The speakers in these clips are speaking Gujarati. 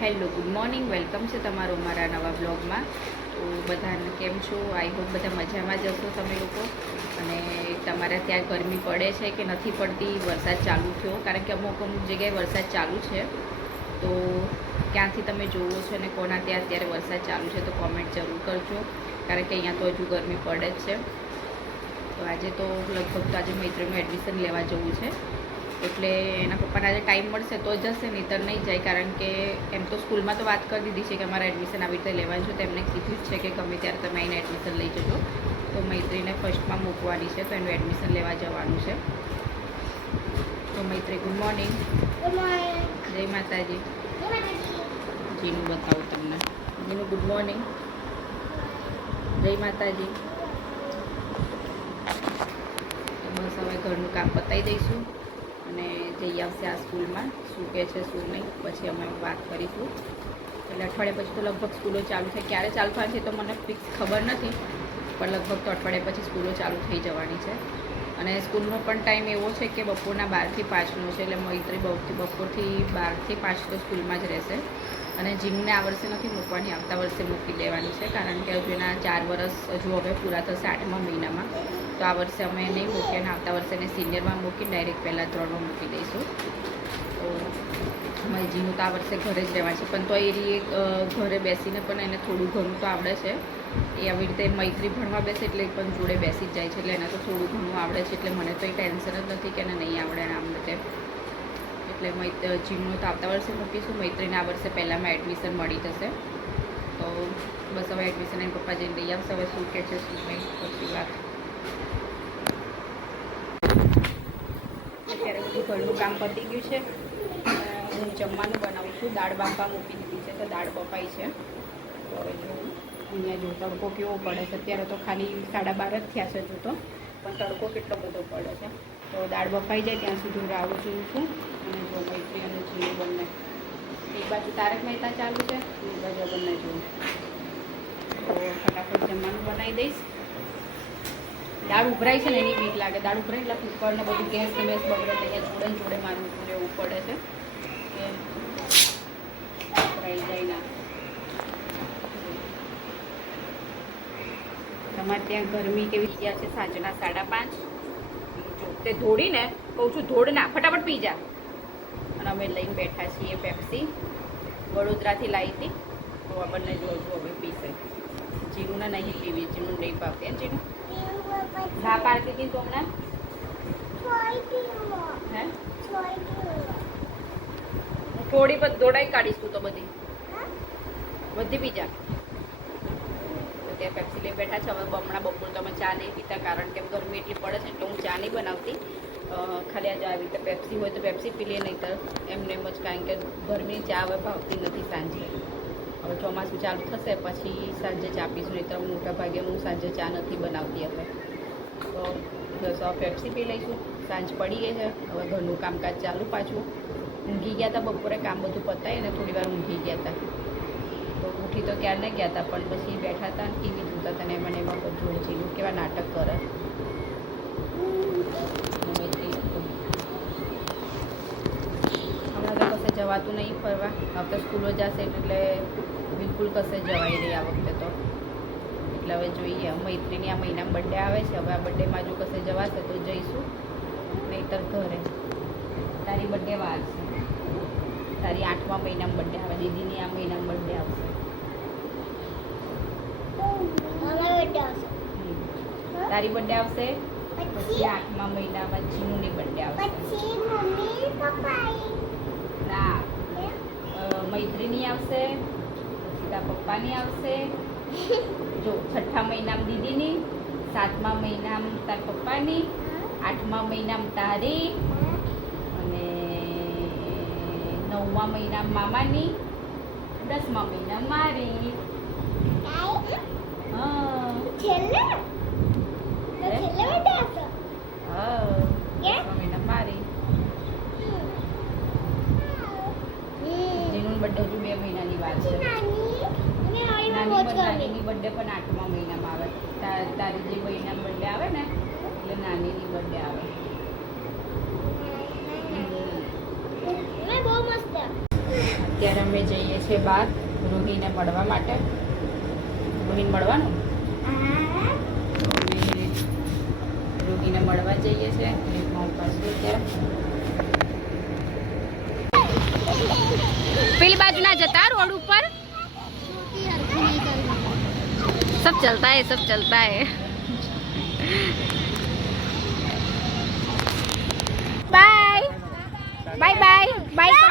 Hello, good morning. વેલકમ છે તમારું અમારા નવા બ્લોગમાં. તો બધાને કેમ છો? આઈ હોપ બધા મજામાં જ હશો તમે લોકો. અને તમારે ત્યાં ગરમી પડે છે કે નથી પડતી? વરસાદ ચાલુ થયો, કારણ કે અમુક જગ્યાએ વરસાદ ચાલુ છે. તો ક્યાંથી તમે જોવો છો અને કોના ત્યાં અત્યારે વરસાદ ચાલુ છે તો કોમેન્ટ જરૂર કરજો, કારણ કે અહીંયા તો હજુ ગરમી પડે જ છે. તો આજે તો લગભગ તો આજે મૈત્રીનું એડમિશન લેવા જવું છે, એટલે એના પપ્પાને આજે ટાઈમ મળશે તો જશે, નહીંતર નહીં જાય. કારણ કે એમ તો સ્કૂલમાં તો વાત કરી દીધી છે કે અમારે એડમિશન આવી રીતે લેવાનું છે, તો એમને કીધું જ છે કે ગમે ત્યારે તમે આવીને એડમિશન લઈ જજો. તો મૈત્રીને ફર્સ્ટમાં મૂકવાની છે, તો એનું એડમિશન લેવા જવાનું છે. તો મૈત્રી, ગુડ મોર્નિંગ. જય માતાજી. જીનું બતાવું તમને. જીનું ગુડ મોર્નિંગ. જય માતાજી. તો બસ હવે ઘરનું કામ પતાવી દઈશું અને જઈ આવશે આ સ્કૂલમાં, શું કહે છે શું નહીં, પછી અમે વાત કરીશું. એટલે અઠવાડિયા પછી તો લગભગ સ્કૂલો ચાલુ છે. ક્યારે ચાલુ થાય છે તો મને ફિક્સ ખબર નથી, પણ લગભગ તો અઠવાડિયા પછી સ્કૂલો ચાલુ થઈ જવાની છે. અને સ્કૂલનો પણ ટાઈમ એવો છે કે બપોરના 12 થી 5નો છે, એટલે મૈત્રી બપોરથી 12 થી 5 તો સ્કૂલમાં જ રહેશે. અને જીમને આ વર્ષે નથી મૂકવાની, આવતા વર્ષે મૂકી દેવાની છે, કારણ કે હજુ એના 4 વર્ષ હજુ હવે પૂરા થશે 8મા મહિનામાં. તો આ વર્ષે અમે નહીં મૂકીએ અને આવતા વર્ષે એને સિનિયરમાં મૂકીને ડાયરેક્ટ પહેલાં 3માં મૂકી દઈશું. તો અમારી જીનું તો આ વર્ષે ઘરે જ રહેવાનું છે, પણ તો એ ઘરે બેસીને પણ એને થોડું ઘણું તો આવડે છે. એ આવી રીતે મૈત્રી ભણવા બેસે એટલે એ પણ જોડે બેસી જ જાય છે, એટલે એને તો થોડું ઘણું આવડે છે. એટલે મને તો એ ટેન્શન જ નથી કે એને નહીં આવડે ને આમ તેમ. એટલે જીમનું તો આવતા વર્ષે મૂકીશું. મૈત્રીને આ વર્ષે પહેલાંમાં એડમિશન મળી જશે. તો બસ હવે એડમિશન એના પપ્પા જઈને લઈ આવશે. હવે શું કહે છે શું નહીં પછી વાત. અત્યારે બધું ઘરનું કામ પતી ગયું છે. હું જમવાનું બનાવું છું. દાળ બાફવા મૂકી દીધી છે, તો દાળ બફાઈ છે. તો હવે જો અહીંયા જો તડકો કેવો પડે છે. અત્યારે તો ખાલી 12:30 જ થયા છે જો, તો પણ તડકો કેટલો બધો પડે છે. તો દાળ બફાઈ જાય ત્યાં સુધી હું રાહ જોઉં છું. અને જો મૈત્રી અને જીનું બંને, એક બાજુ તારક મહેતા ચાલુ છે, એક બાજુ બંને જોઉં. તો ફટાફટ જમવાનું બનાવી દઈશ. દાળ ઉભરાય છે ને એની બીક લાગે. દાળ ઉભરાય એટલે કુકરને બધું ગેસ ને બેસ બગડે, એટલે જોડે મારું રહેવું પડે છે કે ઉભરાઈ જાય ના. તમારે ત્યાં ગરમી કેવી ગયા છે? સાંજના 5:30. જો તે ધોડીને કહું છું, ધોડ ના, ફટાફટ પી જા. અને અમે લઈને બેઠા છીએ પેપ્સી. વડોદરાથી લાવી હતી, તો આ બંને જોડું હવે પીશે. જીનુને નહીં પીવી, જીનું નહીં ભાવતી. જીનું હા પાડતી હતી તો હમણાં હે થોડી બધી દોડાઈ કાઢીશ તું તો બધી બીજા. તો ત્યાં પેપ્સી લઈ બેઠા છે. હવે હમણાં બપોર તો અમે ચા નહીં પીતા, કારણ કે ગરમી એટલી પડે છે, એટલે હું ચા નહીં બનાવતી. ખાલી આજે આવી રીતે પેપ્સી હોય તો પેપ્સી પી લઈએ, નહીં તો એમને એમ જ, કારણ કે ગરમીની ચા હવે ભાવતી નથી સાંજે. હવે ચોમાસું ચાલુ થશે પછી સાંજે ચા પીશું, નહીં તો મોટા ભાગે હું સાંજે ચા નથી બનાવતી હવે. તો બસ હવે પેપ્સી પી લઈશું. સાંજ પડી ગઈ છે, હવે ઘરનું કામકાજ ચાલુ પાછું. ઊંઘી ગયા હતા બપોરે, કામ બધું પતાવી અને થોડી વાર ઊંઘી ગયા હતા. તો ઉઠી તો ક્યારને ગયા હતા, પણ પછી બેઠા હતા ટીવી જોતા હતા ને એમાં જોડે જીનું કેવા નાટક કરે. હમણાં તો કશે જવાતું નહીં ફરવા. હવે તો સ્કૂલો જશે એટલે બિલકુલ કશે જવાય નહીં આ વખતે તો. એટલે હવે જોઈએ. મૈત્રીની આ મહિનામાં બર્થડે આવે છે, હવે આ બર્થડેમાં જો કશે જવાશે તો જઈશું, નહીંતર ઘરે. તારી બર્થડે વાર છે, તારી 8મા મહિનામાં બર્થડે આવે. દીદીની આ મહિનામાં બર્થડે આવશે. તારી બર્થડે આવશે પછી 8મા મહિનામાં જીનુની બર્થડે આવશે. ના, મૈત્રીની આવશે, પછી તારા પપ્પાની આવશે. જો 6ઠા મહિનામાં દીદીની, 7મા મહિનામાં તાર પપ્પાની, 8મા મહિનામાં તારી, અને 9મા મહિનામાં મામાની, 10મા મહિનામાં મારી. હા, 10મા મહિના મારી. જેનું બર્થડે હજુ 2 મહિનાની વાત છે. નાનીની બર્થડે પણ 8મા મહિનામાં આવે. તારી જે મહિનામાં બર્થડે આવે ને એટલે નાનીની બર્થડે આવે. બહુ મસ્ત. અત્યારે અમે જઈએ છીએ બહાર રોહીને મળવા માટે. રોહીને મળવાનું રોહીને મળવા જઈએ છીએ. ક્લિપમાં ઉપાડશું અત્યારે. પેલી બાજુ ના જતા રોડ ઉપર सब चलता है सब चलता है. Bye bye bye bye.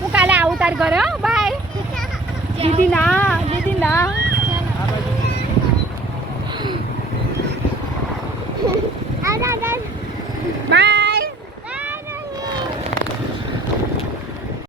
હું કાલે આવું તાર ઘરે. હો બાય. દીદી ના દીદી ના.